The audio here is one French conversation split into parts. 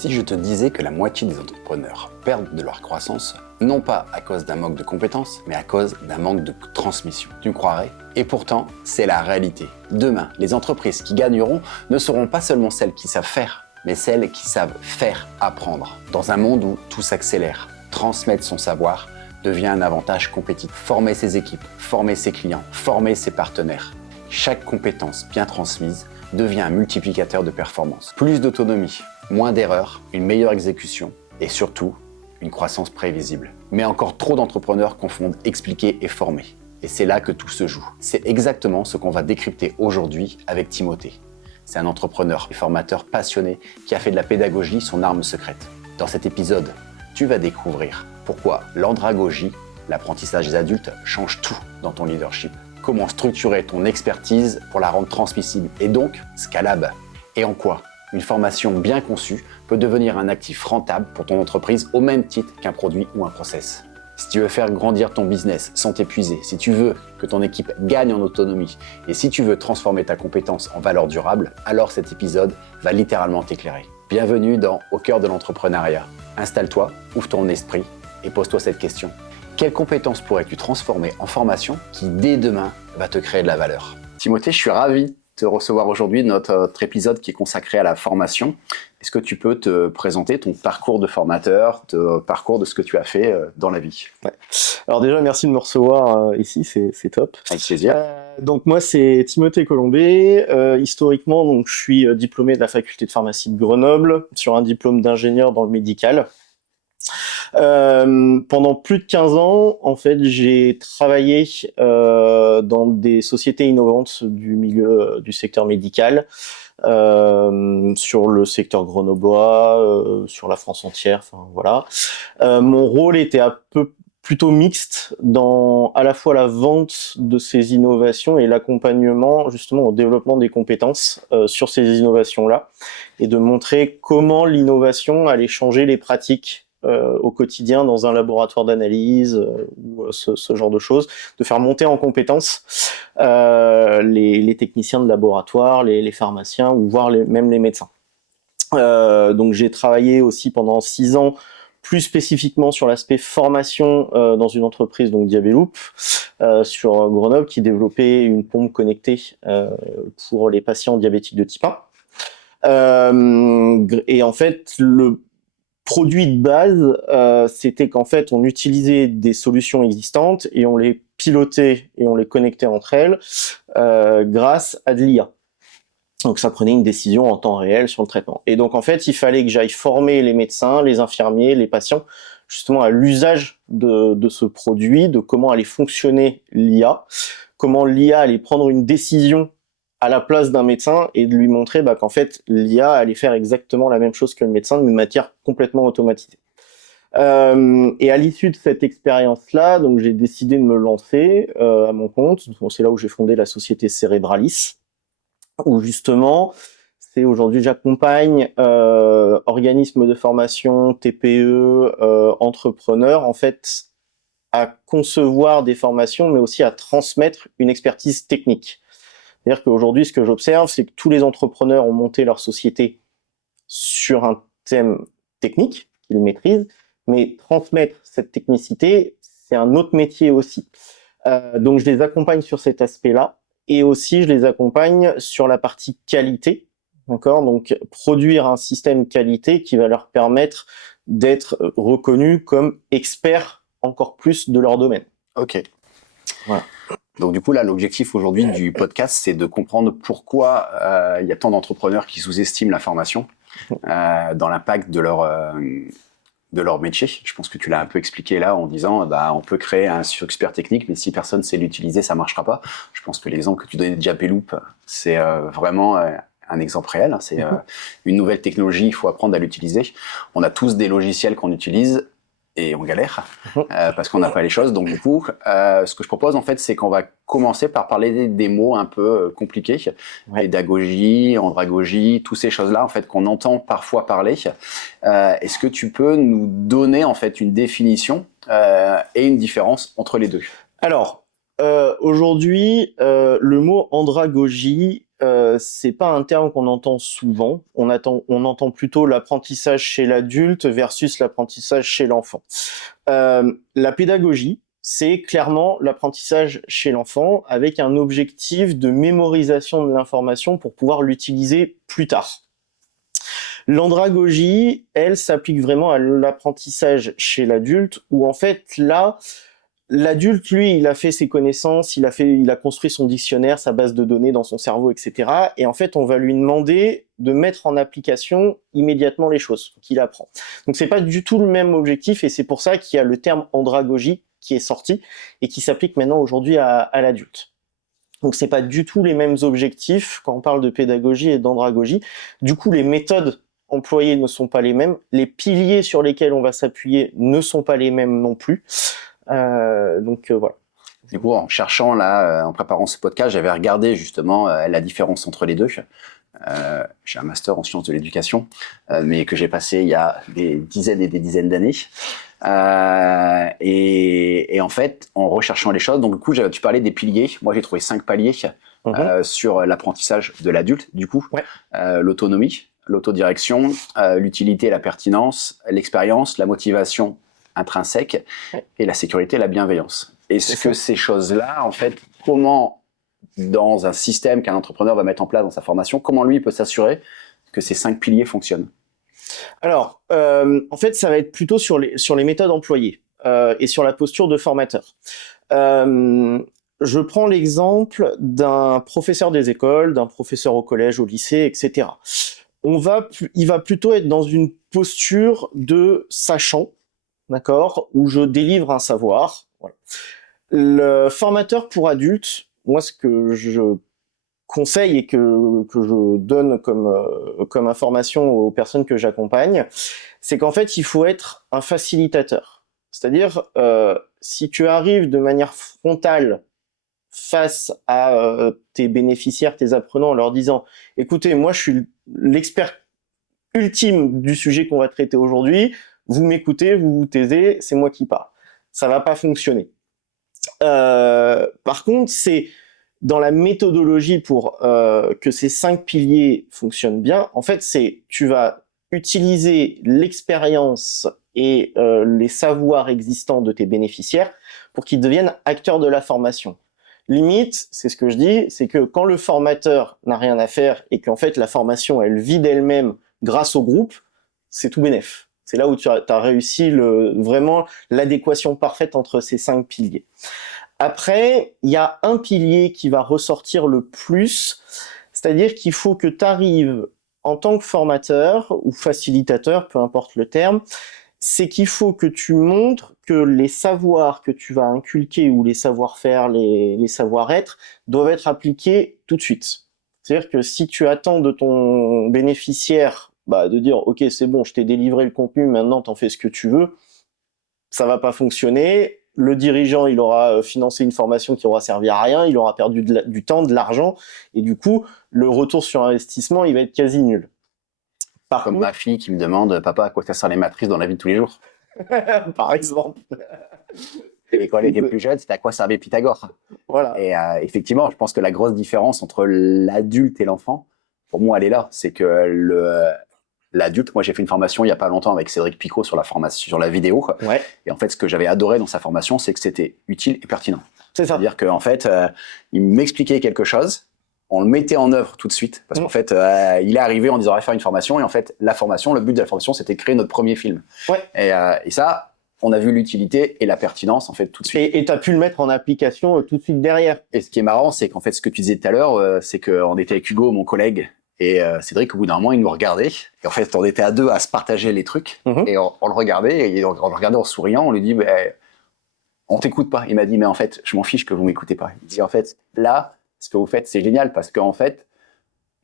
Si je te disais que la moitié des entrepreneurs perdent de leur croissance, non pas à cause d'un manque de compétences, mais à cause d'un manque de transmission, tu me croirais? Et pourtant, c'est la réalité. Demain, les entreprises qui gagneront ne seront pas seulement celles qui savent faire, mais celles qui savent faire apprendre. Dans un monde où tout s'accélère, transmettre son savoir devient un avantage compétitif. Former ses équipes, former ses clients, former ses partenaires. Chaque compétence bien transmise devient un multiplicateur de performance. Plus d'autonomie, moins d'erreurs, une meilleure exécution et surtout, une croissance prévisible. Mais encore trop d'entrepreneurs confondent expliquer et former. Et c'est là que tout se joue. C'est exactement ce qu'on va décrypter aujourd'hui avec Timothée. C'est un entrepreneur et formateur passionné qui a fait de la pédagogie son arme secrète. Dans cet épisode, tu vas découvrir pourquoi l'andragogie, l'apprentissage des adultes, change tout dans ton leadership. Comment structurer ton expertise pour la rendre transmissible et donc scalable. Et en quoi une formation bien conçue peut devenir un actif rentable pour ton entreprise au même titre qu'un produit ou un process. Si tu veux faire grandir ton business sans t'épuiser, si tu veux que ton équipe gagne en autonomie et si tu veux transformer ta compétence en valeur durable, alors cet épisode va littéralement t'éclairer. Bienvenue dans Au cœur de l'entrepreneuriat. Installe-toi, ouvre ton esprit et pose-toi cette question. Quelles compétences pourrais-tu transformer en formation qui, dès demain, va te créer de la valeur? Timothée, je suis ravi de te recevoir aujourd'hui notre épisode qui est consacré à la formation. Est-ce que tu peux te présenter ton parcours de formateur, ton parcours de ce que tu as fait dans la vie? Ouais. Alors déjà, merci de me recevoir ici, c'est top. Avec plaisir. Donc moi, c'est Timothée Colombet. Historiquement, donc, je suis diplômé de la faculté de pharmacie de Grenoble sur un diplôme d'ingénieur dans le médical. Pendant plus de 15 ans, en fait, j'ai travaillé dans des sociétés innovantes du milieu du secteur médical, sur le secteur grenoblois, sur la France entière, enfin voilà. Mon rôle était plutôt mixte dans à la fois la vente de ces innovations et l'accompagnement justement au développement des compétences sur ces innovations-là et de montrer comment l'innovation allait changer les pratiques au quotidien dans un laboratoire d'analyse ou ce genre de choses, de faire monter en compétences les techniciens de laboratoire, les pharmaciens ou voire même les médecins. Donc j'ai travaillé aussi pendant 6 ans plus spécifiquement sur l'aspect formation dans une entreprise, donc Diabeloop, sur Grenoble, qui développait une pompe connectée pour les patients diabétiques de type 1. Et en fait, le produit de base, c'était qu'en fait, on utilisait des solutions existantes et on les pilotait et on les connectait entre elles grâce à de l'IA. Donc ça prenait une décision en temps réel sur le traitement. Et donc en fait, il fallait que j'aille former les médecins, les infirmiers, les patients, justement à l'usage de ce produit, de comment allait fonctionner l'IA, comment l'IA allait prendre une décision à la place d'un médecin et de lui montrer qu'en fait l'IA allait faire exactement la même chose que le médecin, mais de matière complètement automatisée. Et à l'issue de cette expérience-là, donc j'ai décidé de me lancer à mon compte. Donc, c'est là où j'ai fondé la société Cerebralis, où justement, c'est aujourd'hui j'accompagne organismes de formation, TPE, entrepreneurs, en fait, à concevoir des formations, mais aussi à transmettre une expertise technique. C'est-à-dire qu'aujourd'hui, ce que j'observe, c'est que tous les entrepreneurs ont monté leur société sur un thème technique qu'ils maîtrisent, mais transmettre cette technicité, c'est un autre métier aussi. Donc, je les accompagne sur cet aspect-là. Et aussi, je les accompagne sur la partie qualité, d'accord ? Donc, produire un système qualité qui va leur permettre d'être reconnus comme experts encore plus de leur domaine. Ok. Voilà. Donc du coup, là, l'objectif aujourd'hui du podcast, c'est de comprendre pourquoi il y a tant d'entrepreneurs qui sous-estiment la formation dans l'impact de leur métier. Je pense que tu l'as un peu expliqué là en disant on peut créer un expert technique, mais si personne sait l'utiliser, ça marchera pas. Je pense que l'exemple que tu donnais de Diabeloop, c'est vraiment un exemple réel. C'est une nouvelle technologie, il faut apprendre à l'utiliser. On a tous des logiciels qu'on utilise et on galère parce qu'on n'a pas les choses. Donc du coup, ce que je propose en fait, c'est qu'on va commencer par parler des mots un peu compliqués, pédagogie, andragogie, toutes ces choses-là en fait qu'on entend parfois parler. Est-ce que tu peux nous donner en fait une définition et une différence entre les deux? Alors, aujourd'hui, le mot andragogie, c'est pas un terme qu'on entend souvent. On entend plutôt l'apprentissage chez l'adulte versus l'apprentissage chez l'enfant. La pédagogie, c'est clairement l'apprentissage chez l'enfant avec un objectif de mémorisation de l'information pour pouvoir l'utiliser plus tard. L'andragogie, elle, s'applique vraiment à l'apprentissage chez l'adulte, où en fait, là, l'adulte, lui, il a fait ses connaissances, il a construit son dictionnaire, sa base de données dans son cerveau, etc. Et en fait, on va lui demander de mettre en application immédiatement les choses qu'il apprend. Donc, c'est pas du tout le même objectif, et c'est pour ça qu'il y a le terme andragogie qui est sorti et qui s'applique maintenant aujourd'hui à l'adulte. Donc, c'est pas du tout les mêmes objectifs quand on parle de pédagogie et d'andragogie. Du coup, les méthodes employées ne sont pas les mêmes. Les piliers sur lesquels on va s'appuyer ne sont pas les mêmes non plus. Voilà. Du coup, en cherchant là, en préparant ce podcast, j'avais regardé justement la différence entre les deux. J'ai un master en sciences de l'éducation, mais que j'ai passé il y a des dizaines et des dizaines d'années. Et en fait, en recherchant les choses, donc du coup, tu parlais des piliers. Moi, j'ai trouvé 5 paliers sur l'apprentissage de l'adulte. Du coup, l'autonomie, l'autodirection, l'utilité, la pertinence, l'expérience, la motivation intrinsèque et la sécurité, la bienveillance. Est-ce que ces choses-là, en fait, comment, dans un système qu'un entrepreneur va mettre en place dans sa formation, comment lui peut s'assurer que ces 5 piliers fonctionnent? Alors, en fait, ça va être plutôt sur les méthodes employées et sur la posture de formateur. Je prends l'exemple d'un professeur des écoles, d'un professeur au collège, au lycée, etc. Il va plutôt être dans une posture de sachant, d'accord, où je délivre un savoir. Voilà. Le formateur pour adultes, moi, ce que je conseille et que je donne comme information aux personnes que j'accompagne, c'est qu'en fait, il faut être un facilitateur. C'est-à-dire, si tu arrives de manière frontale face à tes bénéficiaires, tes apprenants, en leur disant « Écoutez, moi, je suis l'expert ultime du sujet qu'on va traiter aujourd'hui, vous m'écoutez, vous vous taisez, c'est moi qui parle. » Ça va pas fonctionner. Par contre, c'est dans la méthodologie pour que ces 5 piliers fonctionnent bien, en fait, tu vas utiliser l'expérience et les savoirs existants de tes bénéficiaires pour qu'ils deviennent acteurs de la formation. Limite, c'est ce que je dis, c'est que quand le formateur n'a rien à faire et qu'en fait la formation, elle vit d'elle-même grâce au groupe, c'est tout bénef. C'est là où tu as réussi vraiment l'adéquation parfaite entre ces 5 piliers. Après, il y a un pilier qui va ressortir le plus, c'est-à-dire qu'il faut que tu arrives en tant que formateur ou facilitateur, peu importe le terme, c'est qu'il faut que tu montres que les savoirs que tu vas inculquer ou les savoir-faire, les savoir-être doivent être appliqués tout de suite. C'est-à-dire que si tu attends de ton bénéficiaire de dire « Ok, c'est bon, je t'ai délivré le contenu, maintenant t'en fais ce que tu veux », ça va pas fonctionner. Le dirigeant, il aura financé une formation qui aura servi à rien, il aura perdu du temps, de l'argent, et du coup, le retour sur investissement, il va être quasi nul. Comme ma fille qui me demande « Papa, à quoi ça sert les matrices dans la vie de tous les jours ?» Par exemple. Et quand elle était plus jeune, c'était à quoi servait Pythagore. Voilà. Et effectivement, je pense que la grosse différence entre l'adulte et l'enfant, pour moi, elle est là. C'est que l'adulte, moi j'ai fait une formation il n'y a pas longtemps avec Cédric Picot sur la vidéo. Ouais. Et en fait, ce que j'avais adoré dans sa formation, c'est que c'était utile et pertinent. C'est ça. C'est-à-dire qu'en fait, il m'expliquait quelque chose, on le mettait en œuvre tout de suite. Parce qu'en fait, il est arrivé en disant on va faire une formation. Et en fait, le but de la formation, c'était de créer notre premier film. Ouais. Et ça, on a vu l'utilité et la pertinence en fait tout de suite. Et tu as pu le mettre en application tout de suite derrière. Et ce qui est marrant, c'est qu'en fait, ce que tu disais tout à l'heure, c'est qu'on était avec Hugo, mon collègue, et Cédric, au bout d'un moment, il nous regardait. Et en fait, on était à deux à se partager les trucs. Et on le regardait, et on le regardait en souriant. On lui dit, on t'écoute pas. Il m'a dit, mais en fait, je m'en fiche que vous m'écoutez pas. Il dit, en fait, là, ce que vous faites, c'est génial parce qu'en fait,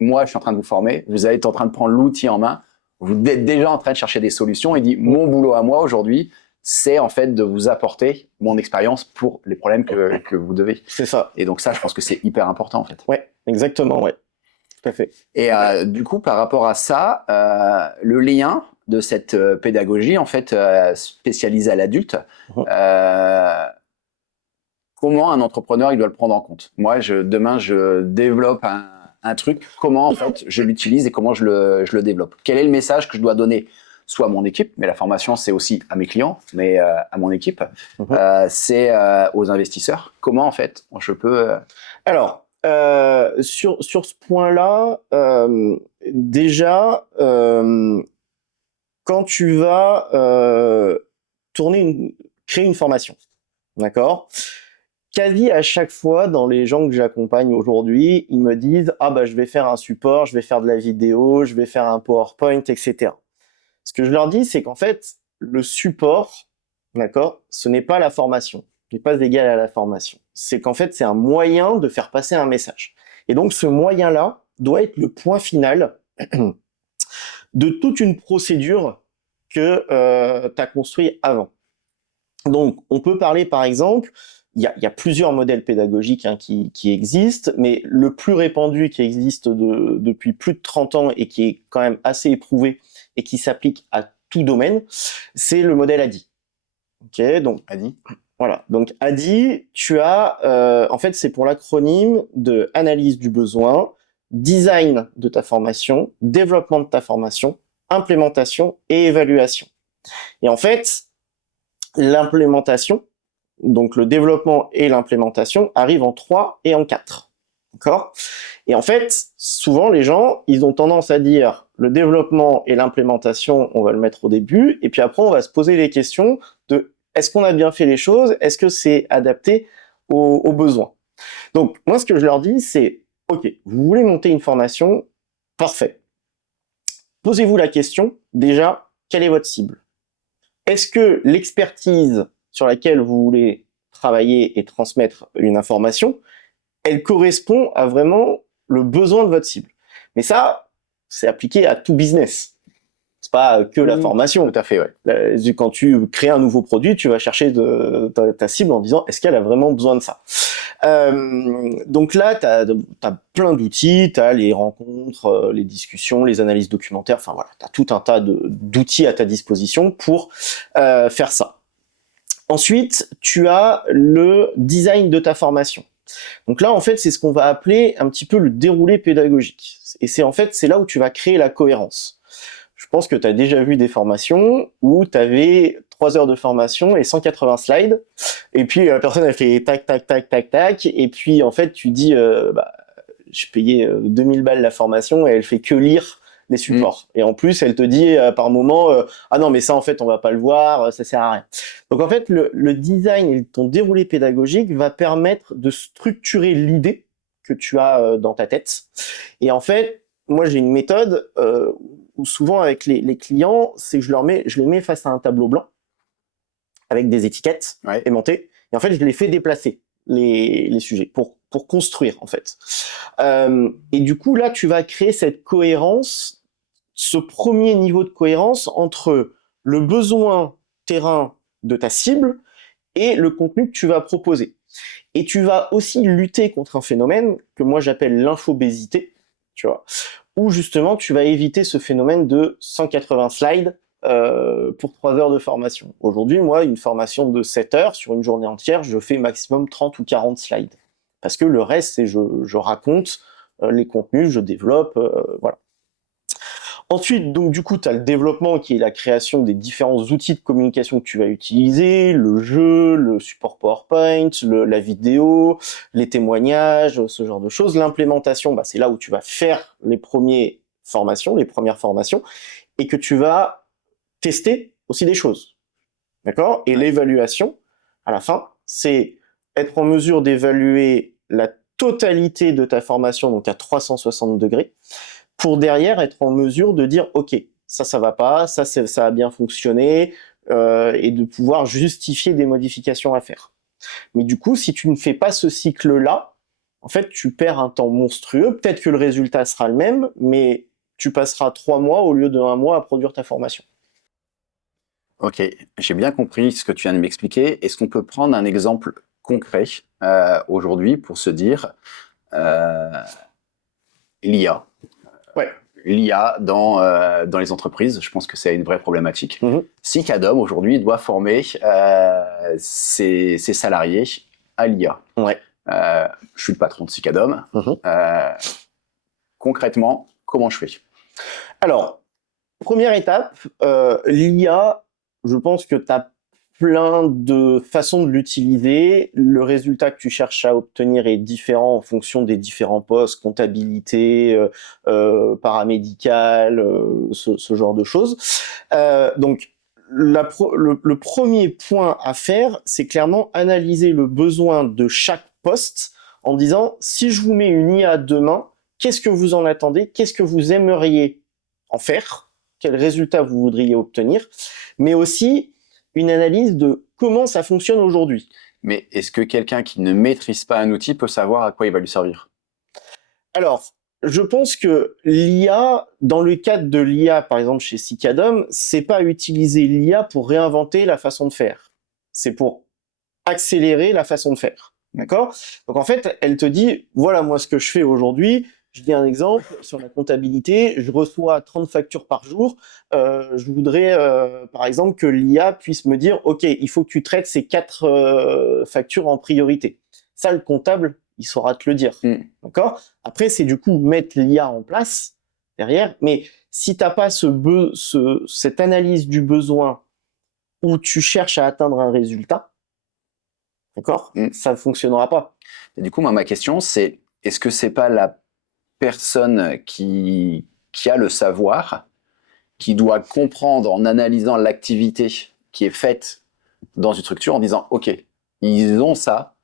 moi, je suis en train de vous former. Vous êtes en train de prendre l'outil en main. Vous êtes déjà en train de chercher des solutions. Il dit, mon boulot à moi aujourd'hui, c'est en fait de vous apporter mon expérience pour les problèmes que vous devez. C'est ça. Et donc ça, je pense que c'est hyper important en fait. Ouais, exactement, ouais. Tout à fait. Et du coup, par rapport à ça, le lien de cette pédagogie en fait spécialisée à l'adulte, comment un entrepreneur il doit le prendre en compte? Moi, demain, je développe un truc, comment en fait je l'utilise et comment je le développe. Quel est le message que je dois donner soit à mon équipe, mais la formation c'est aussi à mes clients, mais à mon équipe, c'est aux investisseurs. Comment en fait je peux... Alors, sur ce point-là, déjà, quand tu vas créer une formation, d'accord? Quasi à chaque fois, dans les gens que j'accompagne aujourd'hui, ils me disent « Ah bah je vais faire un support, je vais faire de la vidéo, je vais faire un PowerPoint, etc. » Ce que je leur dis, c'est qu'en fait, le support, d'accord, ce n'est pas la formation, ce n'est pas égal à la formation. C'est qu'en fait, c'est un moyen de faire passer un message. Et donc, ce moyen-là doit être le point final de toute une procédure que tu as construit avant. Donc, on peut parler, par exemple, il y a plusieurs modèles pédagogiques qui existent, mais le plus répandu qui existe depuis plus de 30 ans et qui est quand même assez éprouvé et qui s'applique à tout domaine, c'est le modèle ADDIE. Ok, donc ADDIE. Voilà. Donc ADDIE, tu as, en fait, c'est pour l'acronyme de analyse du besoin, design de ta formation, développement de ta formation, implémentation et évaluation. Et en fait, l'implémentation, donc le développement et l'implémentation arrivent en 3 et en 4. D'accord? Et en fait, souvent les gens, ils ont tendance à dire le développement et l'implémentation, on va le mettre au début, et puis après on va se poser les questions de est-ce qu'on a bien fait les choses? Est-ce que c'est adapté aux besoins? Donc moi ce que je leur dis c'est ok, vous voulez monter une formation, parfait. Posez-vous la question déjà, quelle est votre cible? Est-ce que l'expertise sur laquelle vous voulez travailler et transmettre une information, elle correspond à vraiment le besoin de votre cible? Mais ça, c'est appliqué à tout business. C'est pas que la formation. Tout à fait, ouais. Quand tu crées un nouveau produit, tu vas chercher ta cible en disant est-ce qu'elle a vraiment besoin de ça? Donc là, tu as plein d'outils, tu as les rencontres, les discussions, les analyses documentaires, enfin voilà, tu as tout un tas d'outils à ta disposition pour faire ça. Ensuite, tu as le design de ta formation. Donc là, en fait, c'est ce qu'on va appeler un petit peu le déroulé pédagogique. Et c'est là où tu vas créer la cohérence. Je pense que tu as déjà vu des formations où tu avais 3 heures de formation et 180 slides, et puis la personne elle fait tac, tac, tac, tac, tac, et puis en fait tu dis j'ai payé 2000 balles la formation et elle fait que lire les supports. Et en plus elle te dit par moment ah non mais ça en fait on va pas le voir, ça sert à rien. Donc en fait le design et ton déroulé pédagogique va permettre de structurer l'idée que tu as dans ta tête. Et en fait moi j'ai une méthode où souvent avec les clients, c'est que je les mets face à un tableau blanc avec des étiquettes aimantées, et en fait je les fais déplacer les sujets pour construire en fait. Et du coup là tu vas créer cette cohérence, ce premier niveau de cohérence entre le besoin terrain de ta cible et le contenu que tu vas proposer. Et tu vas aussi lutter contre un phénomène que moi j'appelle l'infobésité, tu vois, où justement tu vas éviter ce phénomène de 180 slides pour 3 heures de formation. Aujourd'hui, moi, une formation de 7 heures sur une journée entière, je fais maximum 30 ou 40 slides. Parce que le reste, c'est je raconte les contenus, je développe, voilà. Ensuite, donc du coup, tu as le développement qui est la création des différents outils de communication que tu vas utiliser, le jeu, le support PowerPoint, la vidéo, les témoignages, ce genre de choses. L'implémentation, c'est là où tu vas faire les premières formations, et que tu vas tester aussi des choses. D'accord? Et l'évaluation, à la fin, c'est être en mesure d'évaluer la totalité de ta formation, donc à 360 degrés, pour derrière être en mesure de dire ok, ça va pas, ça a bien fonctionné, et de pouvoir justifier des modifications à faire. Mais du coup, si tu ne fais pas ce cycle-là, en fait, tu perds un temps monstrueux. Peut-être que le résultat sera le même, mais tu passeras 3 mois au lieu de 1 mois à produire ta formation. Ok, j'ai bien compris ce que tu viens de m'expliquer. Est-ce qu'on peut prendre un exemple concret aujourd'hui pour se dire l'IA? Ouais. L'IA dans les entreprises, je pense que c'est une vraie problématique. Si Cadom aujourd'hui doit former ses salariés à l'IA, ouais. Je suis le patron de Cicadom. concrètement, comment je fais? Alors, première étape, l'IA, je pense que tu as plein de façons de l'utiliser. Le résultat que tu cherches à obtenir est différent en fonction des différents postes, comptabilité, paramédical, ce genre de choses. Donc, le premier point à faire, c'est clairement analyser le besoin de chaque poste en disant, si je vous mets une IA demain, qu'est-ce que vous en attendez? Qu'est-ce que vous aimeriez en faire? Quel résultat vous voudriez obtenir? Mais aussi une analyse de comment ça fonctionne aujourd'hui. Mais est-ce que quelqu'un qui ne maîtrise pas un outil peut savoir à quoi il va lui servir? Alors, je pense que l'IA, dans le cadre de l'IA, par exemple chez Cicadom, c'est pas utiliser l'IA pour réinventer la façon de faire. C'est pour accélérer la façon de faire. D'accord? Donc en fait, elle te dit, voilà moi ce que je fais aujourd'hui. Je dis un exemple, sur la comptabilité, je reçois 30 factures par jour. Je voudrais, par exemple, que l'IA puisse me dire, OK, il faut que tu traites ces 4 factures en priorité. Ça, le comptable, il saura te le dire. D'accord? Après, c'est du coup mettre l'IA en place derrière. Mais si t'as pas cette analyse du besoin où tu cherches à atteindre un résultat, d'accord? Ça ne fonctionnera pas. Et du coup, moi, ma question, c'est, est-ce que c'est pas la personne qui a le savoir, qui doit comprendre en analysant l'activité qui est faite dans une structure en disant, OK, ils ont ça,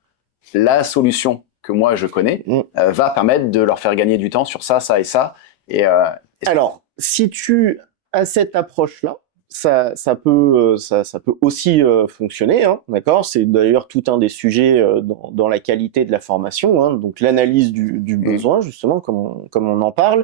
la solution que moi je connais va permettre de leur faire gagner du temps sur ça, ça et ça. Alors, si tu as cette approche-là, ça peut aussi fonctionner, hein, d'accord? C'est d'ailleurs tout un des sujets dans la qualité de la formation, hein, donc l'analyse du besoin, justement, comme on en parle.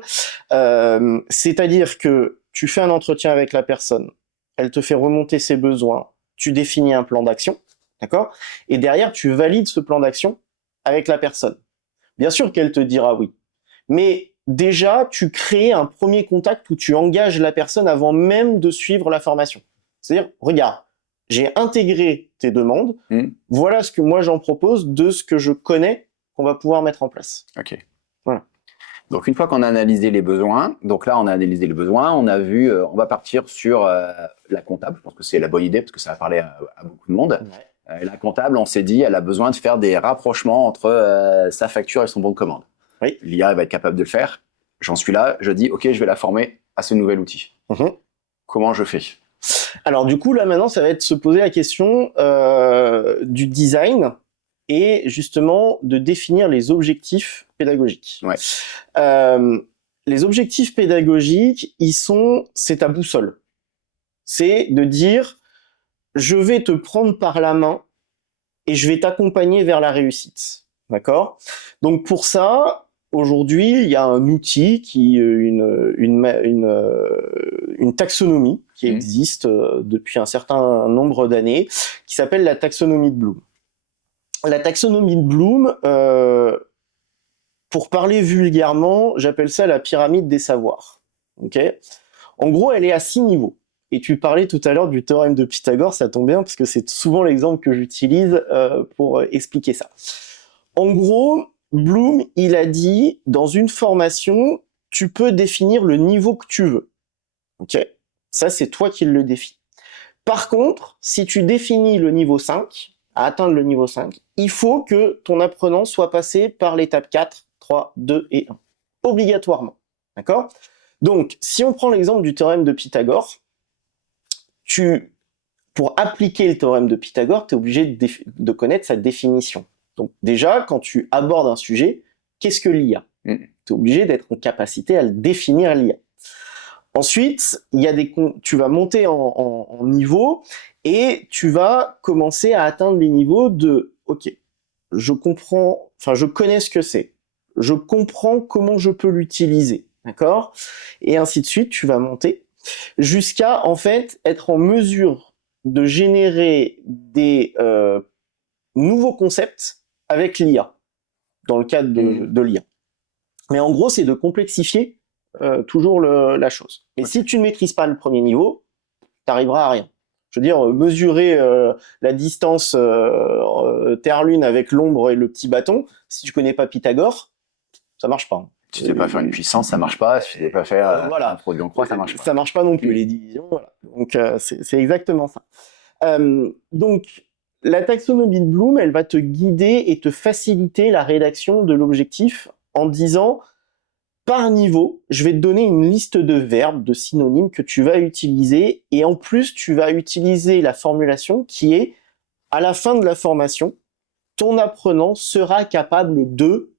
C'est-à-dire que tu fais un entretien avec la personne, elle te fait remonter ses besoins, tu définis un plan d'action, d'accord? Et derrière, tu valides ce plan d'action avec la personne. Bien sûr qu'elle te dira oui, mais déjà, tu crées un premier contact où tu engages la personne avant même de suivre la formation. C'est-à-dire, regarde, j'ai intégré tes demandes, voilà ce que moi j'en propose de ce que je connais qu'on va pouvoir mettre en place. Ok. Voilà. Donc une fois qu'on a analysé les besoins, donc là on a analysé les besoins, on a vu, on va partir sur la comptable, je pense que c'est la bonne idée parce que ça va parler à beaucoup de monde. Ouais. La comptable, on s'est dit, elle a besoin de faire des rapprochements entre sa facture et son bon de commande. Oui. L'IA va être capable de le faire. J'en suis là, je dis, OK, je vais la former à ce nouvel outil. Comment je fais? Alors du coup, là maintenant, ça va être se poser la question du design et justement de définir les objectifs pédagogiques. Ouais. Les objectifs pédagogiques, c'est ta boussole. C'est de dire, je vais te prendre par la main et je vais t'accompagner vers la réussite. D'accord? Donc pour ça, aujourd'hui, il y a un outil une taxonomie qui existe depuis un certain nombre d'années, qui s'appelle la taxonomie de Bloom. La taxonomie de Bloom, pour parler vulgairement, j'appelle ça la pyramide des savoirs. Okay? En gros, elle est à 6 niveaux. Et tu parlais tout à l'heure du théorème de Pythagore, ça tombe bien, parce que c'est souvent l'exemple que j'utilise pour expliquer ça. En gros, Bloom, il a dit, dans une formation, tu peux définir le niveau que tu veux. Ok? Ça, c'est toi qui le définis. Par contre, si tu définis le niveau 5, à atteindre le niveau 5, il faut que ton apprenant soit passé par l'étape 4, 3, 2 et 1. Obligatoirement. D'accord? Donc, si on prend l'exemple du théorème de Pythagore, pour appliquer le théorème de Pythagore, tu es obligé de connaître sa définition. Donc déjà, quand tu abordes un sujet, qu'est-ce que l'IA? Tu es obligé d'être en capacité à le définir, l'IA. Ensuite, tu vas monter en niveau et tu vas commencer à atteindre les niveaux de « Ok, je connais ce que c'est. Je comprends comment je peux l'utiliser. » D'accord? Et ainsi de suite, tu vas monter jusqu'à, en fait, être en mesure de générer des nouveaux concepts avec l'IA, dans le cadre de l'IA. Mais en gros, c'est de complexifier toujours la chose. Et si tu ne maîtrises pas le premier niveau, tu n'arriveras à rien. Je veux dire, mesurer la distance Terre-Lune avec l'ombre et le petit bâton, si tu connais pas Pythagore, ça marche pas. Tu sais pas faire une puissance, ça marche pas. Si tu sais pas faire voilà. un produit en croix, ça marche pas. Ça marche pas non plus, les divisions. Voilà. Donc, c'est exactement ça. Donc, la taxonomie de Bloom, elle va te guider et te faciliter la rédaction de l'objectif en disant, par niveau, je vais te donner une liste de verbes, de synonymes que tu vas utiliser, et en plus, tu vas utiliser la formulation qui est, à la fin de la formation, ton apprenant sera capable de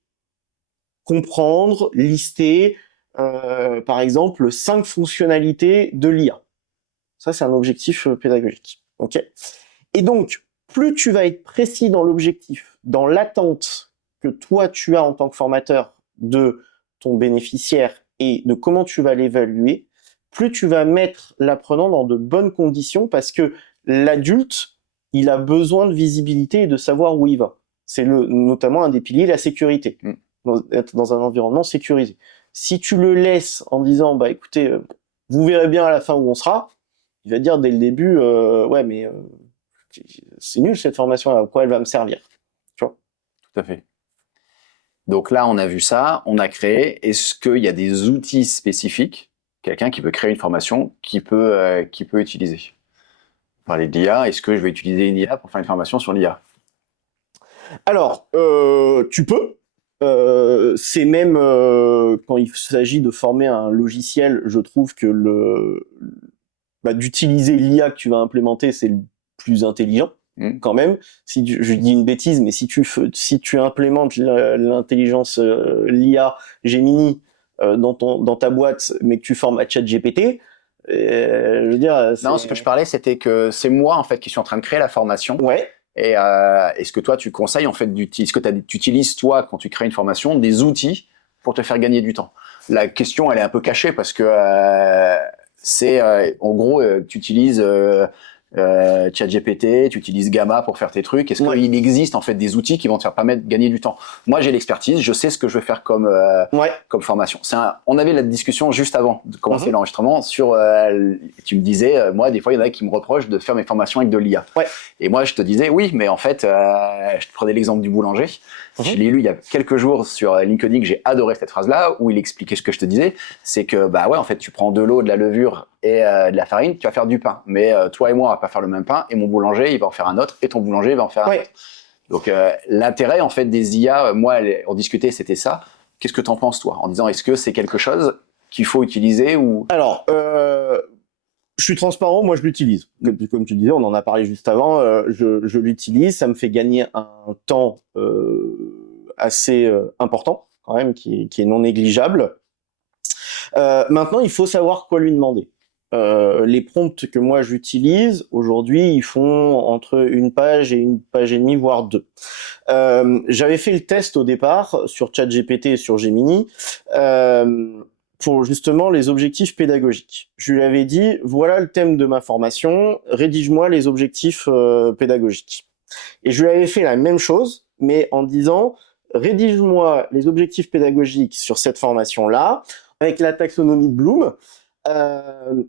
comprendre, lister, par exemple, 5 fonctionnalités de l'IA. Ça, c'est un objectif pédagogique. Ok. Et donc, plus tu vas être précis dans l'objectif, dans l'attente que toi, tu as en tant que formateur de ton bénéficiaire et de comment tu vas l'évaluer, plus tu vas mettre l'apprenant dans de bonnes conditions parce que l'adulte, il a besoin de visibilité et de savoir où il va. C'est notamment un des piliers, la sécurité. Être dans un environnement sécurisé. Si tu le laisses en disant, bah écoutez, vous verrez bien à la fin où on sera, il va dire dès le début, ouais, mais c'est nul cette formation-là, à quoi elle va me servir, tu vois. Tout à fait. Donc là, on a vu ça, on a créé. Est-ce qu'il y a des outils spécifiques, quelqu'un qui peut créer une formation, qui peut utiliser? On parlait de l'IA, est-ce que je vais utiliser une IA pour faire une formation sur l'IA? Alors, tu peux. C'est même quand il s'agit de former un logiciel, je trouve que d'utiliser l'IA que tu vas implémenter, c'est le plus intelligent quand même. Je dis une bêtise, mais si tu implémentes l'intelligence l'IA Gemini dans ta boîte, mais que tu formes à ChatGPT, je veux dire. Non, ce que je parlais, c'était que c'est moi en fait qui suis en train de créer la formation. Ouais. Et est-ce que toi, tu conseilles en fait est-ce que tu utilises toi quand tu crées une formation des outils pour te faire gagner du temps? La question, elle est un peu cachée parce que c'est en gros, tu utilises ChatGPT, tu utilises Gamma pour faire tes trucs. Est-ce qu'il existe en fait des outils qui vont te faire permettre de gagner du temps? Moi, j'ai l'expertise, je sais ce que je veux faire comme formation. On avait la discussion juste avant de commencer l'enregistrement sur. Tu me disais, moi, des fois, il y en a qui me reprochent de faire mes formations avec de l'IA. Et moi, je te disais, oui, mais en fait, je te prenais l'exemple du boulanger. Je l'ai lu il y a quelques jours sur LinkedIn, que j'ai adoré cette phrase-là, où il expliquait ce que je te disais, c'est que bah ouais, en fait, tu prends de l'eau, de la levure et de la farine, tu vas faire du pain. Mais toi et moi, on va pas faire le même pain, et mon boulanger, il va en faire un autre, et ton boulanger, il va en faire un autre. Donc l'intérêt en fait des IA, moi, on discutait, c'était ça. Qu'est-ce que t'en penses toi, en disant est-ce que c'est quelque chose qu'il faut utiliser ou? Alors, je suis transparent, moi je l'utilise. Comme tu disais, on en a parlé juste avant, je l'utilise, ça me fait gagner un temps assez important, quand même, qui est non négligeable. Maintenant, il faut savoir quoi lui demander. Les prompts que moi j'utilise, aujourd'hui, ils font entre 1 page et 1 page et demie, voire 2. J'avais fait le test au départ sur ChatGPT et sur Gemini, pour justement les objectifs pédagogiques. Je lui avais dit, voilà le thème de ma formation, rédige-moi les objectifs pédagogiques. Et je lui avais fait la même chose, mais en disant, rédige-moi les objectifs pédagogiques sur cette formation-là, avec la taxonomie de Bloom,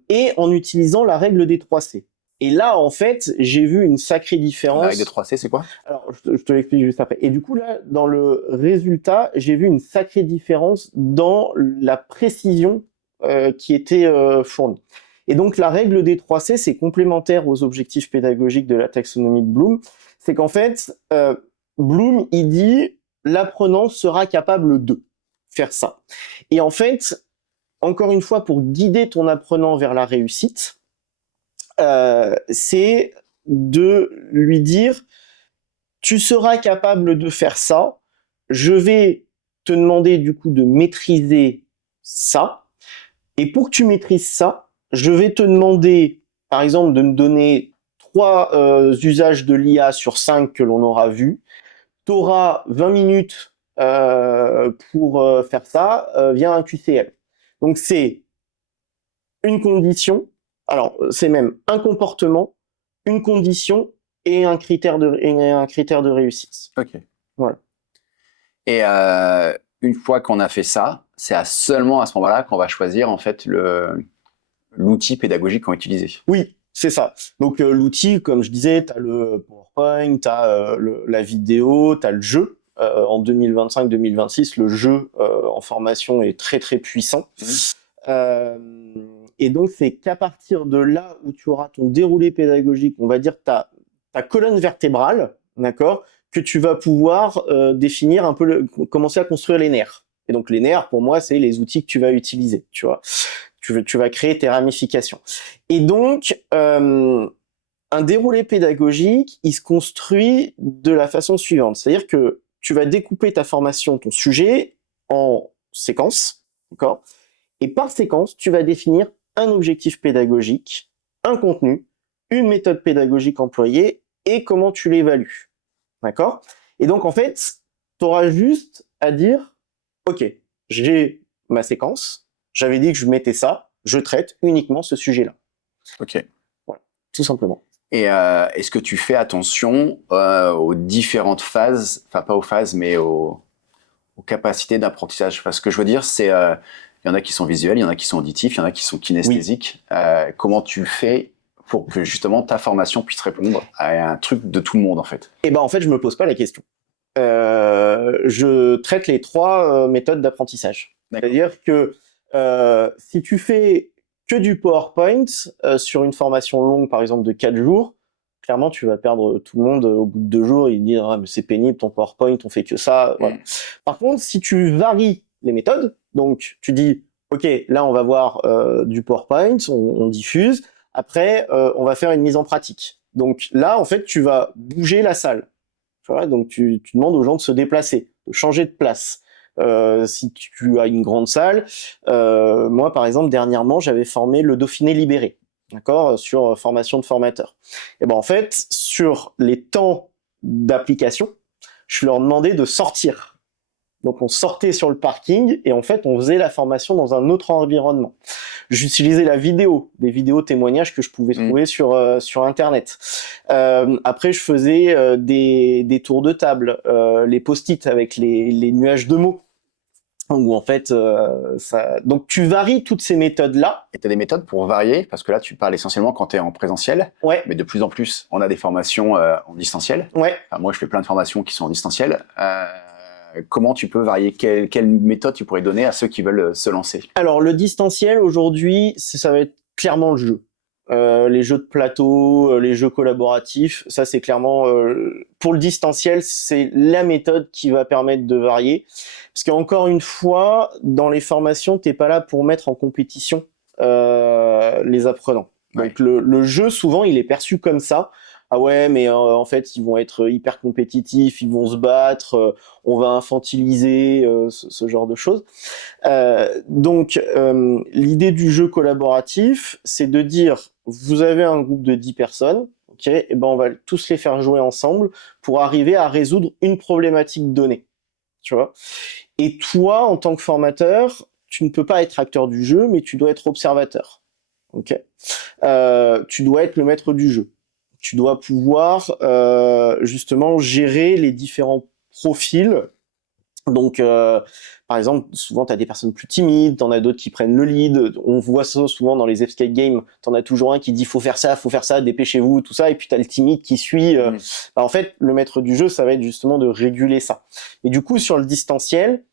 et en utilisant la règle des 3C. Et là, en fait, j'ai vu une sacrée différence. La règle des 3C, c'est quoi? Alors, je te l'explique juste après. Et du coup, là, dans le résultat, j'ai vu une sacrée différence dans la précision qui était fournie. Et donc, la règle des 3C, c'est complémentaire aux objectifs pédagogiques de la taxonomie de Bloom. C'est qu'en fait, Bloom, il dit, l'apprenant sera capable de faire ça. Et en fait, encore une fois, pour guider ton apprenant vers la réussite, c'est de lui dire, tu seras capable de faire ça, je vais te demander du coup de maîtriser ça, et pour que tu maîtrises ça, je vais te demander, par exemple, de me donner 3 usages de l'IA sur 5 que l'on aura vus, tu auras 20 minutes pour faire ça via un QCM. Donc c'est une condition, alors c'est même un comportement, une condition et un critère de réussite. Ok. Voilà. Et une fois qu'on a fait ça, c'est seulement à ce moment-là qu'on va choisir en fait l'outil pédagogique qu'on va utiliser. Oui, c'est ça. Donc l'outil, comme je disais, tu as le PowerPoint, tu as la vidéo, tu as le jeu. en 2025-2026, le jeu en formation est très très puissant. Et donc, c'est qu'à partir de là où tu auras ton déroulé pédagogique, on va dire ta colonne vertébrale, d'accord, que tu vas pouvoir définir un peu, commencer à construire les nerfs. Et donc, les nerfs, pour moi, c'est les outils que tu vas utiliser, tu vois. Tu vas créer tes ramifications. Et donc, un déroulé pédagogique, il se construit de la façon suivante. C'est-à-dire que tu vas découper ta formation, ton sujet, en séquences, d'accord ? Et par séquence, tu vas définir un objectif pédagogique, un contenu, une méthode pédagogique employée et comment tu l'évalues. D'accord ? Et donc, en fait, tu auras juste à dire, OK, j'ai ma séquence, j'avais dit que je mettais ça, je traite uniquement ce sujet-là. Ok. Voilà, tout simplement. Et est-ce que tu fais attention aux différentes phases, enfin pas aux phases, mais aux capacités d'apprentissage? Parce que ce que je veux dire, c'est il y en a qui sont visuels, il y en a qui sont auditifs, il y en a qui sont kinesthésiques. Oui. Comment tu fais pour que justement ta formation puisse répondre à un truc de tout le monde en fait? Eh ben en fait, je me pose pas la question. Je traite les trois méthodes d'apprentissage. C'est-à-dire que si tu fais que du PowerPoint sur une formation longue, par exemple de 4 jours, clairement, tu vas perdre tout le monde au bout de 2 jours. Ils disent, ah, mais c'est pénible, ton PowerPoint, on fait que ça. Voilà. Par contre, si tu varies les méthodes, donc tu dis, OK, là, on va voir du PowerPoint, on diffuse. Après, on va faire une mise en pratique. Donc là, en fait, tu vas bouger la salle. Voilà, donc tu demandes aux gens de se déplacer, de changer de place. Si tu as une grande salle, moi par exemple dernièrement j'avais formé le Dauphiné libéré, d'accord, sur formation de formateurs. Et ben en fait sur les temps d'application, je leur demandais de sortir. Donc on sortait sur le parking et en fait on faisait la formation dans un autre environnement. J'utilisais la vidéo, des vidéos témoignages que je pouvais trouver sur internet. Après je faisais des tours de table, les post-it avec les nuages de mots. Où en fait ça. Donc tu varies toutes ces méthodes là. Et tu as des méthodes pour varier, parce que là tu parles essentiellement quand tu es en présentiel. Ouais. Mais de plus en plus on a des formations en distanciel. Ouais. Enfin, moi je fais plein de formations qui sont en distanciel. Comment tu peux varier? Quelle méthode tu pourrais donner à ceux qui veulent se lancer? Alors le distanciel aujourd'hui, ça va être clairement le jeu. Les jeux de plateau, les jeux collaboratifs, ça c'est clairement pour le distanciel, c'est la méthode qui va permettre de varier. Parce qu'encore une fois, dans les formations, t'es pas là pour mettre en compétition les apprenants. Ouais. Donc le jeu souvent il est perçu comme ça. Ah ouais, mais en fait, ils vont être hyper compétitifs, ils vont se battre, on va infantiliser, ce genre de choses. Donc, l'idée du jeu collaboratif, c'est de dire, vous avez un groupe de 10 personnes, ok, et ben on va tous les faire jouer ensemble pour arriver à résoudre une problématique donnée, tu vois. Et toi, en tant que formateur, tu ne peux pas être acteur du jeu, mais tu dois être observateur, ok. Tu dois être le maître du jeu. Tu dois pouvoir justement gérer les différents profils. Donc, par exemple, souvent, tu as des personnes plus timides, tu en as d'autres qui prennent le lead. On voit ça souvent dans les escape games. Tu en as toujours un qui dit faut faire ça, dépêchez-vous, tout ça. Et puis, tu as le timide qui suit. En fait, le maître du jeu, ça va être justement de réguler ça. Et du coup, sur le distanciel,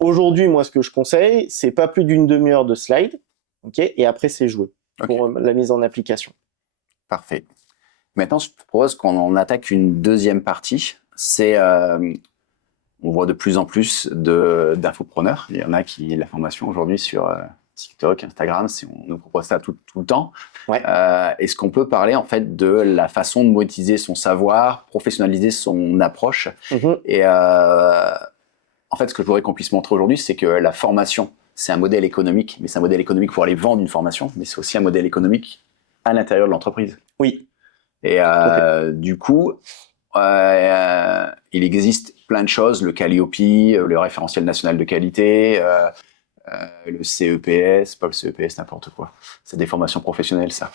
aujourd'hui, moi, ce que je conseille, c'est pas plus d'une demi-heure de slide. Okay, et après, c'est joué pour la mise en application. Parfait. Maintenant, je propose qu'on attaque une deuxième partie. C'est, on voit de plus en plus d'infopreneurs. Il y en a qui la formation aujourd'hui sur TikTok, Instagram, on nous propose ça tout le temps. Ouais. Est-ce qu'on peut parler en fait de la façon de monétiser son savoir, professionnaliser son approche? Et en fait, ce que je voudrais qu'on puisse montrer aujourd'hui, c'est que la formation, c'est un modèle économique, mais c'est un modèle économique pour aller vendre une formation, mais c'est aussi un modèle économique à l'intérieur de l'entreprise. Oui. Et du coup, il existe plein de choses, le Calliope, le référentiel national de qualité, le CEPS, pas le CEPS, n'importe quoi. C'est des formations professionnelles, ça.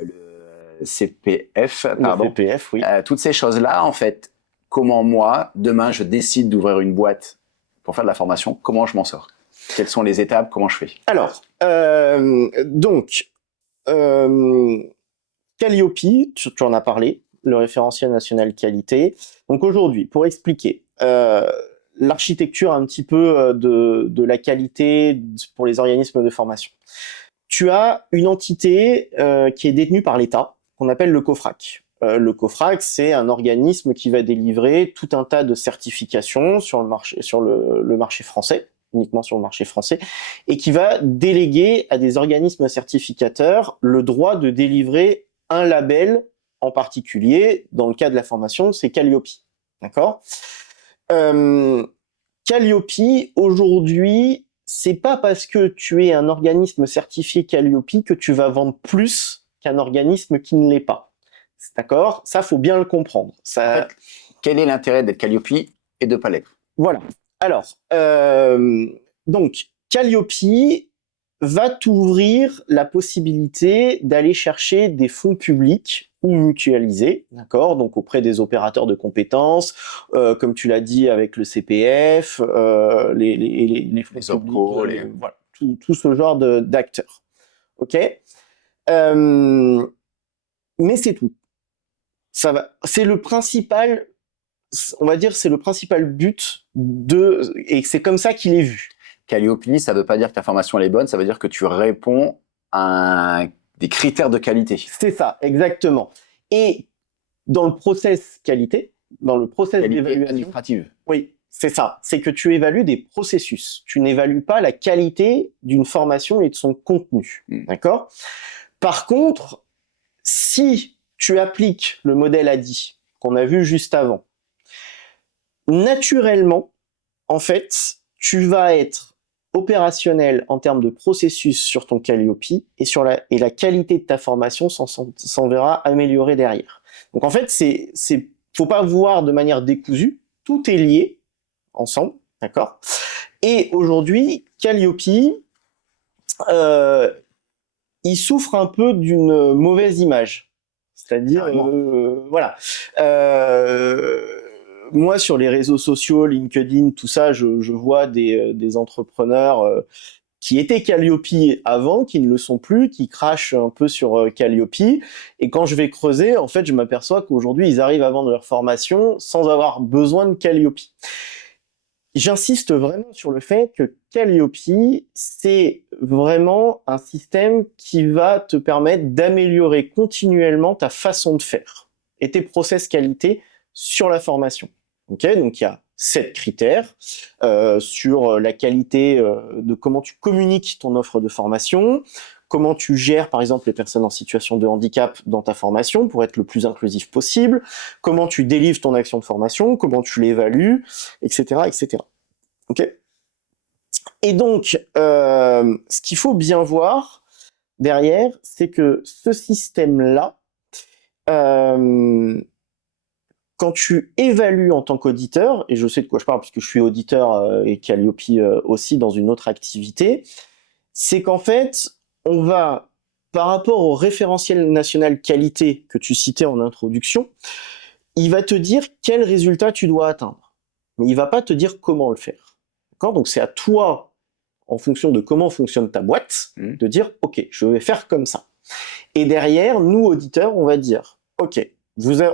Le CPF, pardon. Le CPF, oui. Toutes ces choses-là, en fait, comment moi, demain, je décide d'ouvrir une boîte pour faire de la formation, comment je m'en sors? Quelles sont les étapes? Comment je fais? Alors, donc, Calliope, tu en as parlé, le référentiel national qualité. Donc aujourd'hui, pour expliquer, l'architecture un petit peu de la qualité pour les organismes de formation. Tu as une entité qui est détenue par l'État, qu'on appelle le COFRAC. Le COFRAC, c'est un organisme qui va délivrer tout un tas de certifications sur le marché français, uniquement sur le marché français, et qui va déléguer à des organismes certificateurs le droit de délivrer un label en particulier. Dans le cas de la formation, c'est Calliope. D'accord ? Calliope, aujourd'hui, c'est pas parce que tu es un organisme certifié Calliope que tu vas vendre plus qu'un organisme qui ne l'est pas. D'accord ? Ça, faut bien le comprendre. Ça... En fait, quel est l'intérêt d'être Calliope et de pas l'être ? Voilà. Alors, donc, Calliope va t'ouvrir la possibilité d'aller chercher des fonds publics ou mutualisés, d'accord, donc auprès des opérateurs de compétences, comme tu l'as dit avec le CPF, les fonds OPCO, publics, voilà, tout ce genre d'acteurs. Ok, mais c'est tout. Ça va, c'est le principal, on va dire, c'est le principal but et c'est comme ça qu'il est vu. Calliope, ça veut pas dire que ta formation elle est bonne, ça veut dire que tu réponds à des critères de qualité. C'est ça, exactement. Et dans le process qualité, dans le process d'évaluation administrative. Oui, c'est ça. C'est que tu évalues des processus. Tu n'évalues pas la qualité d'une formation et de son contenu. D'accord ? Par contre, si tu appliques le modèle ADI qu'on a vu juste avant, naturellement, en fait, tu vas être opérationnel en termes de processus sur ton Calliope et la qualité de ta formation s'en verra améliorée derrière. Donc en fait, faut pas voir de manière décousue, tout est lié ensemble, d'accord ? Et aujourd'hui, Calliope, il souffre un peu d'une mauvaise image. C'est-à-dire, voilà. Moi, sur les réseaux sociaux, LinkedIn, tout ça, je vois des entrepreneurs qui étaient Calliope avant, qui ne le sont plus, qui crachent un peu sur Calliope. Et quand je vais creuser, en fait, je m'aperçois qu'aujourd'hui, ils arrivent à vendre leur formation sans avoir besoin de Calliope. J'insiste vraiment sur le fait que Calliope, c'est vraiment un système qui va te permettre d'améliorer continuellement ta façon de faire et tes process qualité sur la formation. Okay, donc il y a 7 critères sur la qualité de comment tu communiques ton offre de formation, comment tu gères par exemple les personnes en situation de handicap dans ta formation pour être le plus inclusif possible, comment tu délivres ton action de formation, comment tu l'évalues, etc., etc. Ok ? Et donc, ce qu'il faut bien voir derrière, c'est que ce système-là, quand tu évalues en tant qu'auditeur, et je sais de quoi je parle puisque je suis auditeur et Calliope aussi dans une autre activité, c'est qu'en fait, on va, par rapport au référentiel national qualité que tu citais en introduction, il va te dire quel résultat tu dois atteindre. Mais il va pas te dire comment le faire. D'accord ? Donc c'est à toi, en fonction de comment fonctionne ta boîte, de dire « Ok, je vais faire comme ça ». Et derrière, nous, auditeurs, on va dire « Ok,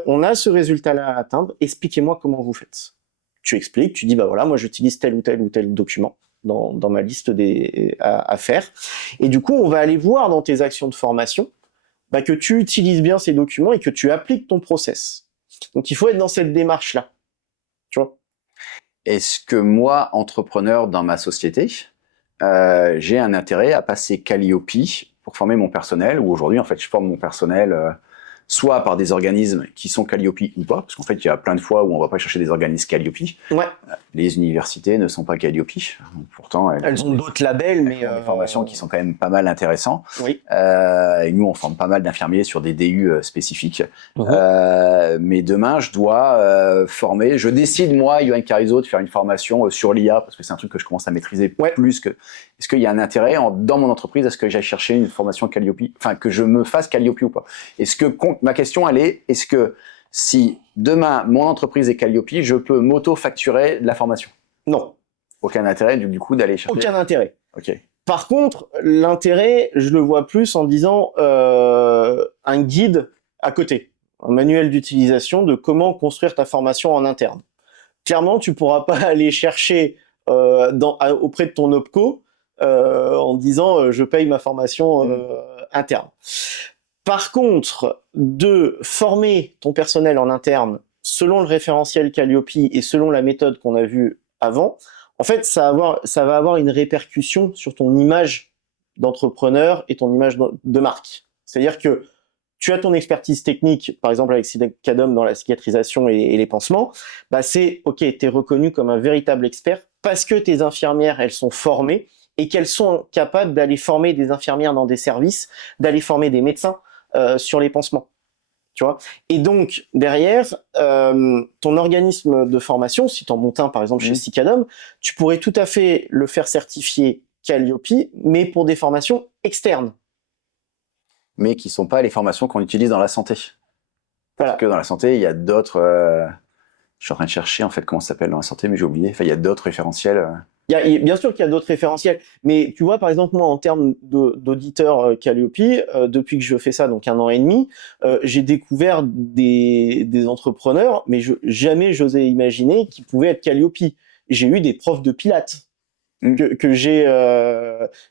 on a ce résultat-là à atteindre, expliquez-moi comment vous faites. » Tu expliques, tu dis « Bah voilà, moi j'utilise tel ou tel document dans ma liste à faire. » Et du coup, on va aller voir dans tes actions de formation que tu utilises bien ces documents et que tu appliques ton process. Donc il faut être dans cette démarche-là. Tu vois ? Est-ce que moi, entrepreneur dans ma société, j'ai un intérêt à passer Calliope pour former mon personnel, ou aujourd'hui, en fait, je forme mon personnel soit par des organismes qui sont Calliope ou pas, parce qu'en fait, il y a plein de fois où on va pas chercher des organismes Calliope. Ouais. Les universités ne sont pas Calliope. Pourtant, elles ont d'autres labels, mais des formations qui sont quand même pas mal intéressants. Oui. Et nous, on forme pas mal d'infirmiers sur des DU spécifiques. Mais demain, je dois former. Je décide, moi, Yoann Carizot, de faire une formation sur l'IA, parce que c'est un truc que je commence à maîtriser plus que... Est-ce qu'il y a un intérêt dans mon entreprise, est-ce que j'aille chercher une formation Calliope, enfin, que je me fasse Calliope ou pas? Est-ce que, ma question, elle est, est-ce que si demain, mon entreprise est Calliope, je peux m'auto-facturer de la formation? Non. Aucun intérêt, du coup, d'aller chercher... Aucun intérêt. Ok. Par contre, l'intérêt, je le vois plus en disant un guide à côté, un manuel d'utilisation de comment construire ta formation en interne. clairement, tu pourras pas aller chercher auprès de ton OPCO en disant je paye ma formation interne. Par contre, de former ton personnel en interne selon le référentiel Calliope et selon la méthode qu'on a vue avant, en fait, ça va avoir une répercussion sur ton image d'entrepreneur et ton image de marque. C'est-à-dire que tu as ton expertise technique, par exemple avec Sidecadom dans la cicatrisation et les pansements, bah c'est ok, tu es reconnu comme un véritable expert parce que tes infirmières, elles sont formées et qu'elles sont capables d'aller former des infirmières dans des services, d'aller former des médecins sur les pansements. Tu vois. Et donc, derrière, ton organisme de formation, si tu en montes un, par exemple, chez Cicadom, tu pourrais tout à fait le faire certifier Calliope, mais pour des formations externes. Mais qui ne sont pas les formations qu'on utilise dans la santé. Voilà. Parce que dans la santé, il y a d'autres... je suis en train de chercher, en fait, comment ça s'appelle dans la santé, mais j'ai oublié. Enfin, il y a d'autres référentiels. Bien sûr qu'il y a d'autres référentiels, mais tu vois, par exemple, moi, en termes d'auditeur Calliope, depuis que je fais ça, donc 1 an et demi, j'ai découvert des entrepreneurs, mais jamais j'osais imaginer qu'ils pouvaient être Calliope. J'ai eu des profs de pilates, que j'ai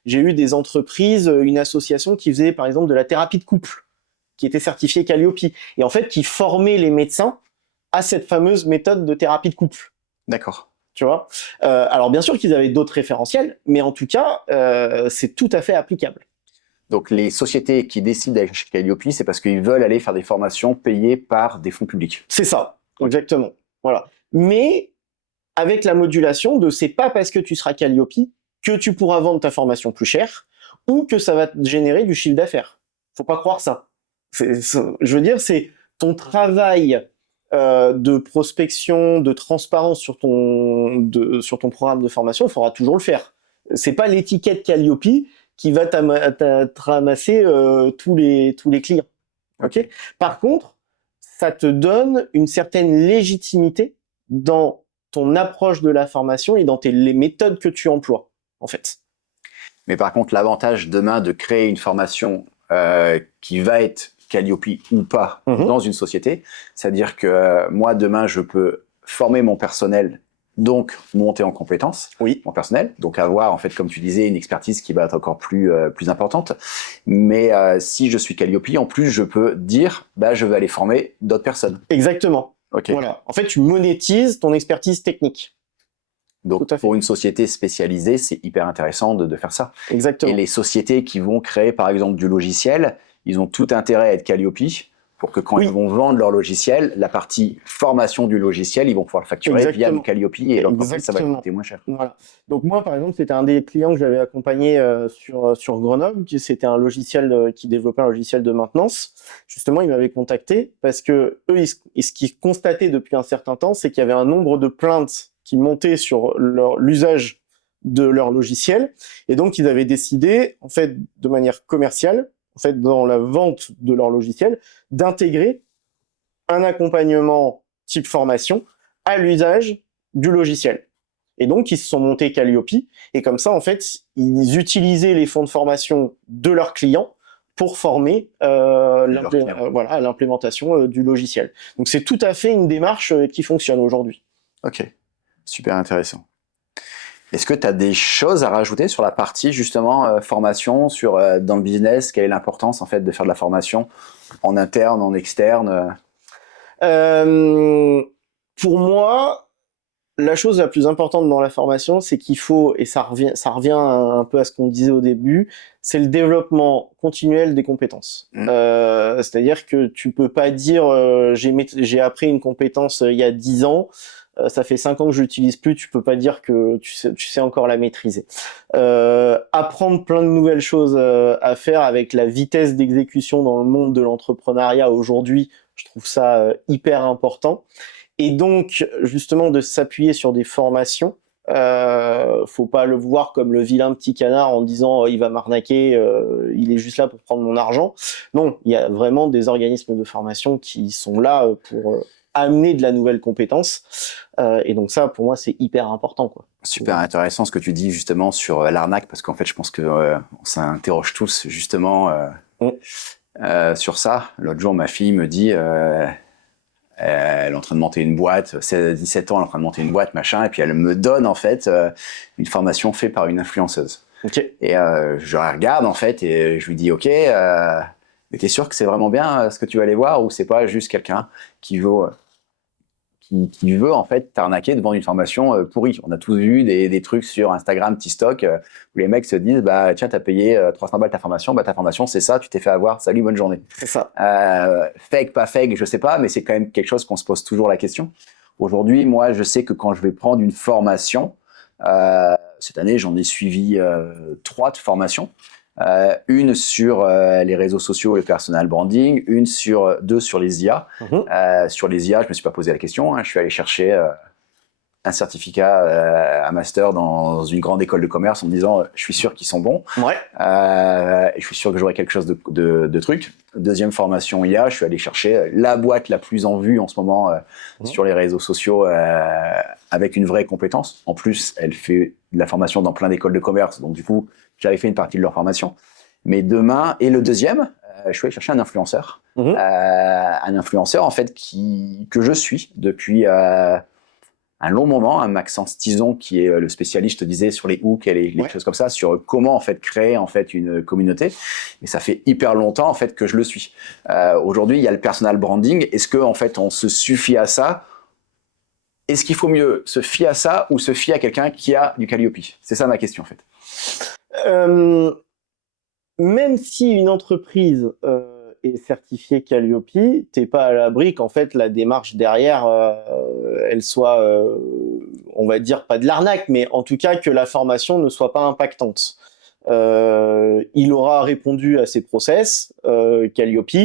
eu des entreprises, une association qui faisait, par exemple, de la thérapie de couple, qui était certifiée Calliope, et en fait, qui formait les médecins à cette fameuse méthode de thérapie de couple. D'accord. Tu vois. Alors bien sûr qu'ils avaient d'autres référentiels, mais en tout cas, c'est tout à fait applicable. Donc les sociétés qui décident d'aller chez Calliope, c'est parce qu'ils veulent aller faire des formations payées par des fonds publics. C'est ça, exactement. Voilà. Mais avec la modulation de c'est pas parce que tu seras Calliope que tu pourras vendre ta formation plus cher ou que ça va te générer du chiffre d'affaires. Faut pas croire ça. Je veux dire, c'est ton travail de prospection, de transparence sur ton programme de formation, il faudra toujours le faire. C'est pas l'étiquette Calliope qui va te ramasser tous les clients. Ok. Par contre, ça te donne une certaine légitimité dans ton approche de la formation et dans les méthodes que tu emploies, en fait. Mais par contre, l'avantage demain de créer une formation qui va être Calliope ou pas dans une société, c'est-à-dire que moi, demain, je peux former mon personnel, donc monter en compétences, mon personnel, donc avoir, en fait, comme tu disais, une expertise qui va être encore plus importante. Mais si je suis Calliope, en plus, je peux dire, bah, je vais aller former d'autres personnes. Exactement. Okay. Voilà. En fait, tu monétises ton expertise technique. Donc, pour une société spécialisée, c'est hyper intéressant de faire ça. Exactement. Et les sociétés qui vont créer, par exemple, du logiciel, ils ont tout intérêt à être Calliope pour que quand ils vont vendre leur logiciel, la partie formation du logiciel, ils vont pouvoir le facturer via du Calliope et l'entreprise, ça va coûter moins cher. Voilà. Donc moi, par exemple, c'était un des clients que j'avais accompagné sur Grenoble. C'était un logiciel qui développait un logiciel de maintenance. Justement, ils m'avaient contacté parce que eux, ce qu'ils constataient depuis un certain temps, c'est qu'il y avait un nombre de plaintes qui montaient sur l'usage de leur logiciel. Et donc, ils avaient décidé, en fait, de manière commerciale, en fait, dans la vente de leur logiciel, d'intégrer un accompagnement type formation à l'usage du logiciel. Et donc, ils se sont montés Calliope, et comme ça, en fait, ils utilisaient les fonds de formation de leurs clients pour former à l'implémentation du logiciel. Donc, c'est tout à fait une démarche qui fonctionne aujourd'hui. Ok, super intéressant. Est-ce que tu as des choses à rajouter sur la partie justement formation, sur dans le business, quelle est l'importance en fait de faire de la formation en interne, en externe Pour moi, la chose la plus importante dans la formation, c'est qu'il faut, et ça revient un peu à ce qu'on disait au début, c'est le développement continuel des compétences. C'est-à-dire que tu peux pas dire j'ai appris une compétence il y a 10 ans, ça fait 5 ans que je l'utilise plus, tu peux pas dire que tu sais encore la maîtriser. Apprendre plein de nouvelles choses à faire avec la vitesse d'exécution dans le monde de l'entrepreneuriat aujourd'hui, je trouve ça hyper important. Et donc, justement, de s'appuyer sur des formations, faut pas le voir comme le vilain petit canard en disant il va m'arnaquer, il est juste là pour prendre mon argent. Non, il y a vraiment des organismes de formation qui sont là pour amener de la nouvelle compétence. Et donc ça, pour moi, c'est hyper important, quoi. Super intéressant ce que tu dis justement sur l'arnaque, parce qu'en fait, je pense que on s'interroge tous justement sur ça. L'autre jour, ma fille me dit Elle est en train de monter une boîte, 17 ans, elle est en train de monter une boîte, machin, et puis elle me donne en fait une formation faite par une influenceuse. Ok. Et je la regarde en fait et je lui dis ok, mais t'es sûr que c'est vraiment bien ce que tu vas aller voir ou c'est pas juste quelqu'un qui veut qui veut en fait t'arnaquer devant une formation pourrie. On a tous vu des trucs sur Instagram, TikTok où les mecs se disent bah tiens t'as payé 300 balles ta formation c'est ça, tu t'es fait avoir, salut bonne journée. C'est ça. Fake pas fake je sais pas, mais c'est quand même quelque chose qu'on se pose toujours la question. Aujourd'hui moi je sais que quand je vais prendre une formation, cette année j'en ai suivi 3 de formations. Une sur les réseaux sociaux, le personal branding, deux sur les IA. Sur les IA, je me suis pas posé la question. Je suis allé chercher un certificat, un master dans une grande école de commerce en me disant je suis sûr qu'ils sont bons. Ouais. Et je suis sûr que j'aurai quelque chose de truc. Deuxième formation IA, je suis allé chercher la boîte la plus en vue en ce moment sur les réseaux sociaux avec une vraie compétence. En plus, elle fait de la formation dans plein d'écoles de commerce. Donc du coup, j'avais fait une partie de leur formation. Mais demain, et le deuxième, je suis allé chercher un influenceur. Un influenceur, en fait, que je suis depuis un long moment, un Maxence Tison, qui est le spécialiste, je te disais, sur les hooks et les choses comme ça, sur comment, en fait, créer, en fait, une communauté. Et ça fait hyper longtemps, en fait, que je le suis. Aujourd'hui, il y a le personal branding. Est-ce que, en fait, on se suffit à ça? Est-ce qu'il faut mieux se fier à ça ou se fier à quelqu'un qui a du Calliope? C'est ça ma question, en fait. Même si une entreprise est certifiée Calliope, t'es pas à l'abri qu'en fait la démarche derrière, elle soit, on va dire pas de l'arnaque, mais en tout cas que la formation ne soit pas impactante. Il aura répondu à ses process Calliope,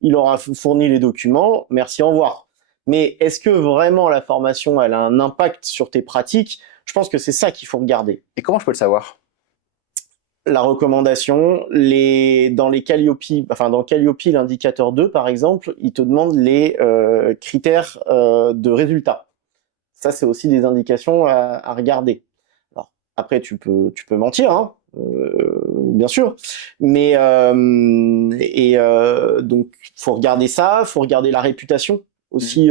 il aura fourni les documents, merci, au revoir. Mais est-ce que vraiment la formation elle a un impact sur tes pratiques? Je pense que c'est ça qu'il faut regarder. Et comment je peux le savoir? La recommandation, dans les Calliope, enfin dans Calliope, l'indicateur 2 par exemple, il te demande les critères de résultats. Ça, c'est aussi des indications à regarder. Alors après, tu peux mentir, hein, bien sûr, mais donc faut regarder ça, faut regarder la réputation aussi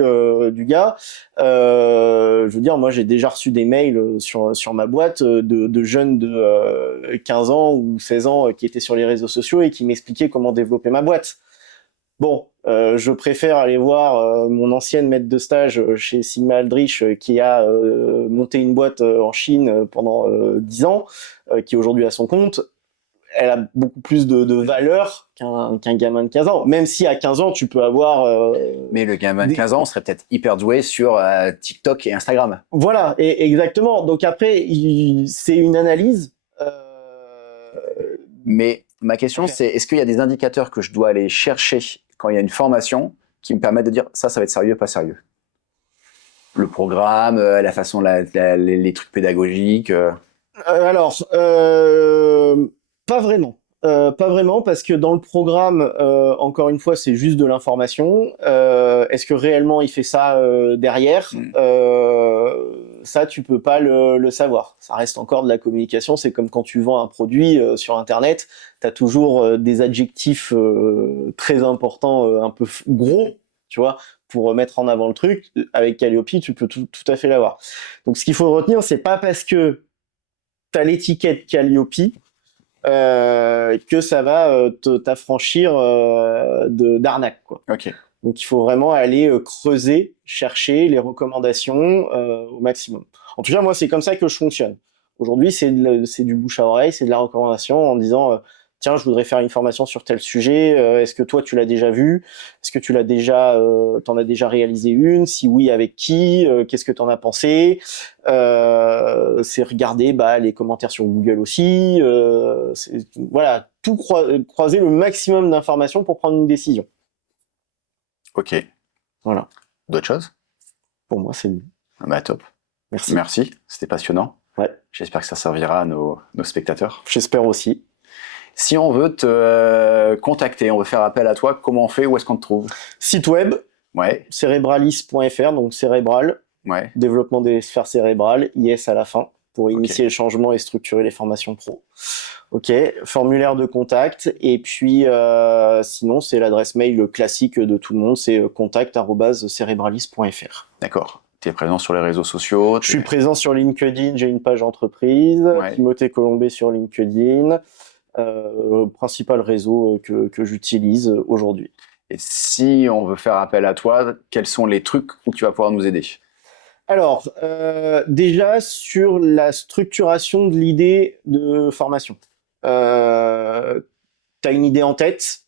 du gars. Je veux dire, moi j'ai déjà reçu des mails sur ma boîte de jeunes de 15 ans ou 16 ans qui étaient sur les réseaux sociaux et qui m'expliquaient comment développer ma boîte. Bon, je préfère aller voir mon ancienne maître de stage chez Sigma Aldrich qui a monté une boîte en Chine pendant 10 ans, qui aujourd'hui a son compte. Elle a beaucoup plus de valeur qu'un gamin de 15 ans. Même si à 15 ans, tu peux avoir... Mais le gamin de 15 ans serait peut-être hyper doué sur TikTok et Instagram. Voilà, exactement. Donc après, c'est une analyse. Mais ma question, c'est est-ce qu'il y a des indicateurs que je dois aller chercher quand il y a une formation qui me permettent de dire ça va être sérieux, pas sérieux? Le programme, la façon, les trucs pédagogiques Alors, pas vraiment. Pas vraiment, parce que dans le programme, encore une fois, c'est juste de l'information. Est-ce que réellement il fait ça derrière? Ça, tu peux pas le savoir. Ça reste encore de la communication. C'est comme quand tu vends un produit sur Internet, tu as toujours des adjectifs très importants, un peu gros, tu vois, pour mettre en avant le truc. Avec Calliope, tu peux tout à fait l'avoir. Donc, ce qu'il faut retenir, c'est pas parce que tu as l'étiquette Calliope que ça va t'affranchir d'arnaque, quoi. Ok. Donc il faut vraiment aller creuser, chercher les recommandations au maximum. En tout cas, moi, c'est comme ça que je fonctionne. Aujourd'hui, c'est du bouche à oreille, c'est de la recommandation en disant tiens, je voudrais faire une formation sur tel sujet. Est-ce que toi, tu l'as déjà vu? Est-ce que tu l'as déjà, t'en as déjà réalisé une? Si oui, avec qui? Qu'est-ce que t'en as pensé? C'est regarder les commentaires sur Google aussi. Voilà, tout croiser le maximum d'informations pour prendre une décision. Ok. Voilà. D'autres choses? Pour moi, c'est mieux. Bah top. Merci. Merci, c'était passionnant. Ouais. J'espère que ça servira à nos spectateurs. J'espère aussi. Si on veut te contacter, on veut faire appel à toi, comment on fait? Où est-ce qu'on te trouve? Site web, cerebralis.fr, donc cérébral, ouais. Développement des sphères cérébrales, IS à la fin. pour initier le changement et structurer les formations pro. Ok, formulaire de contact. Et puis, sinon, c'est l'adresse mail classique de tout le monde, c'est contact@cerebralis.fr. D'accord. Tu es présent sur les réseaux sociaux? Je suis présent sur LinkedIn, j'ai une page entreprise, Timothée Colombet sur LinkedIn, principal réseau que j'utilise aujourd'hui. Et si on veut faire appel à toi, quels sont les trucs où tu vas pouvoir nous aider? Alors, déjà sur la structuration de l'idée de formation. Tu as une idée en tête,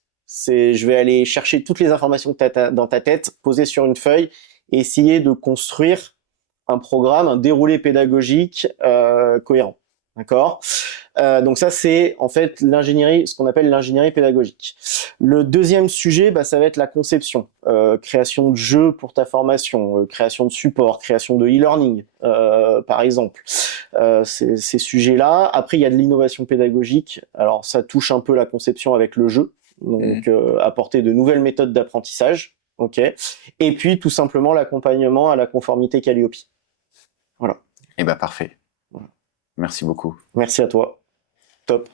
je vais aller chercher toutes les informations que tu as dans ta tête, poser sur une feuille et essayer de construire un programme, un déroulé pédagogique cohérent. D'accord? Donc ça, c'est en fait l'ingénierie, ce qu'on appelle l'ingénierie pédagogique. Le deuxième sujet, ça va être la conception, création de jeux pour ta formation, création de support, création de e-learning, par exemple. Ces sujets-là. Après, il y a de l'innovation pédagogique. Alors, ça touche un peu la conception avec le jeu, donc apporter de nouvelles méthodes d'apprentissage. Ok. Et puis, tout simplement, l'accompagnement à la conformité Calliope. Voilà. Eh ben parfait. Merci beaucoup. Merci à toi. Top.